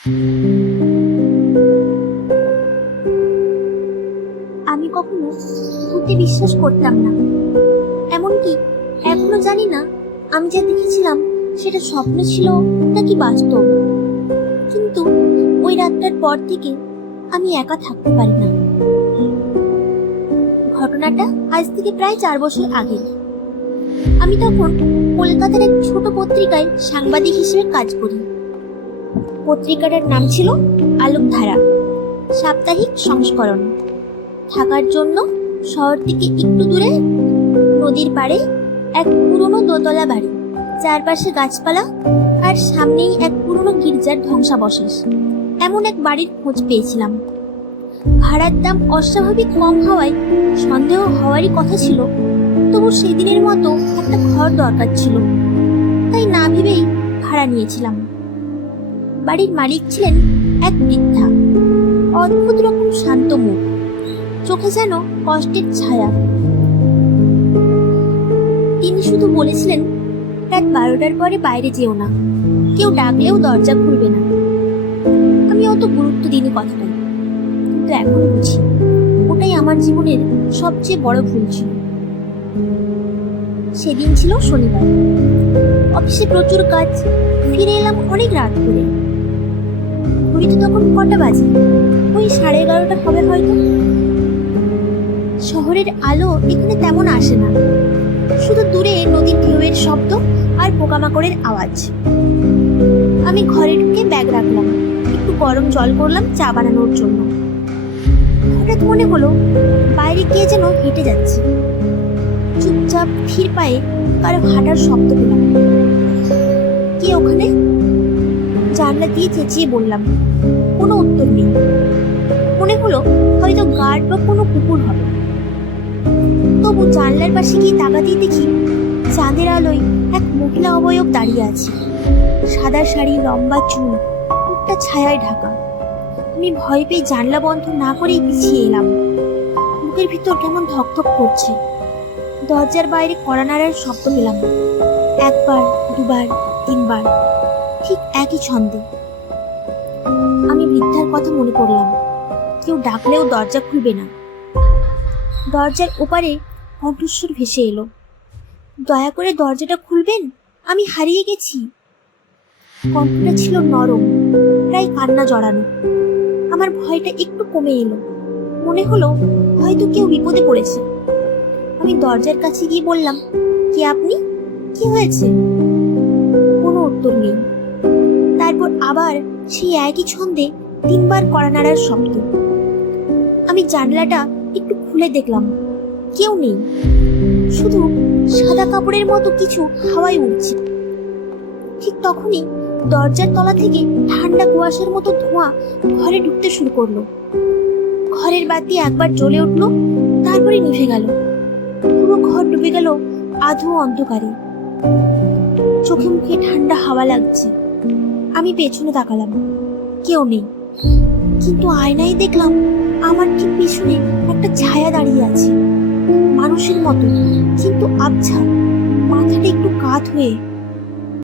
আমি কখনো ভূতে বিশ্বাস করতাম না, এমনকি এখনো জানি না আমি যা দেখেছিলাম সেটা স্বপ্ন ছিল নাকি বাস্তব। কিন্তু ওই রাতটার পর থেকে আমি একা থাকতে পারি না। ঘটনাটা আজ থেকে প্রায় 4 বছর আগে। আমি তখন কলকাতার এক ছোট পত্রিকায় সাংবাদিক হিসেবে কাজ করি। পত্রিকাটার নাম ছিল আলোকধারা, সাপ্তাহিক সংস্করণ। থাকার জন্য শহর থেকে একটু দূরে নদীর পাড়ে এক পুরনো দোতলা বাড়ি, চারপাশে গাছপালা, আর সামনেই এক পুরনো গির্জার ধ্বংসাবশেষ। এমন এক বাড়ির খোঁজ পেয়েছিলাম। ভাড়ার দাম অস্বাভাবিক কম হওয়ায় সন্দেহ হওয়ারই কথা ছিল, তবু সেদিনের মতো একটা ঘর দরকার ছিল, তাই না ভেবেই ভাড়া নিয়েছিলাম। বাড়ির মালিক ছিলেন এক বৃদ্ধা, অদ্ভুত রকম শান্ত মুখ, চোখে যেন কষ্টের ছায়া। তিনি শুধু বলেছিলেন, রাত 12টার পরে বাইরে যেও না, কেউ ডাকলেও দরজা খুলবে না। আমি অত গুরুত্ব দিইনি কথাটা, কিন্তু এখন বুঝি ওটাই আমার জীবনের সবচেয়ে বড় ভুল ছিল। সেদিন ছিল শনিবার, অফিসে প্রচুর কাজ, ফিরে এলাম অনেক রাত করে। ঘড়িতে তখন কটা বাজে, ওই 11:30 হবে হয়তো। শহরের আলো এখানে তেমন আসে না, শুধু দূরে নদীর ঢেউয়ের শব্দ আর পোকামাকড়ের আওয়াজ। আমি ঘরে ঢুকে ব্যাগ রাখলাম, একটু গরম জল করলাম চা বানানোর জন্য। হঠাৎ মনে হলো বাইরে কে যেন হেঁটে যাচ্ছে। চুপচাপ ধীর পায়ে কারো হাঁটার শব্দ পেলাম। কে ওখানে? জানলা দিয়ে চেঁচিয়ে বললাম, কোনো উত্তর নেই। মনে হলো হয়তো গার্ড বা কোনো কুকুর হবে। তবু জানলার পাশে গিয়ে তাকাতেই দেখি চাঁদের আলোয় এক মহিলা অবয়ব দাঁড়িয়ে আছে। সাদা শাড়ি, লম্বা চুল, মুখটা ছায়ায় ঢাকা। আমি ভয় পেয়ে জানলা বন্ধ না করেই পিছিয়ে এলাম। বুকের ভিতর কেমন ধকধক করছে। দরজার বাইরে কড়া নাড়ার শব্দ পেলাম, একবার, দুবার, তিনবার, ঠিক একই ছন্দে। আমি বৃদ্ধার কথা মনে করলাম, কেউ ডাকলেও দরজা খুলবে না। দরজার ওপারে কণ্ঠস্বর ভেসে এলো, দয়া করে দরজাটা খুলবেন, আমি হারিয়ে গেছি। কণ্ঠটা ছিল নরম, প্রায় কান্না জড়ানো। আমার ভয়টা একটু কমে এলো, মনে হলো হয়তো কেউ বিপদে পড়েছে। আমি দরজার কাছে গিয়ে বললাম, কে আপনি? কি হয়েছে? কোনো উত্তর নেই। তারপর আবার সেই একই ছন্দে 3বার কড়া নাড়ার শব্দ। আমি জানলাটা একটু খুলে দেখলাম, কেউ নেই, শুধু সাদা কাপড়ের মতো কিছু হাওয়ায় উড়ছে। ঠিক তখনই দরজার তলা থেকে ঠান্ডা কুয়াশার মতো ধোঁয়া ঘরে ঢুকতে শুরু করলো। ঘরের বাতি একবার জ্বলে উঠলো, তারপরে নিভে গেল। পুরো ঘর ডুবে গেল আধো অন্ধকারে। চোখে মুখে ঠান্ডা হাওয়া লাগছে। আমি পেছনে তাকালাম, কেউ নেই, কিন্তু আয়নায় দেখলাম আমার ঠিক পেছনে একটা ছায়া দাঁড়িয়ে আছে, মানুষের মতো কিন্তু আবছা, মাথাটা একটু কাত হয়ে।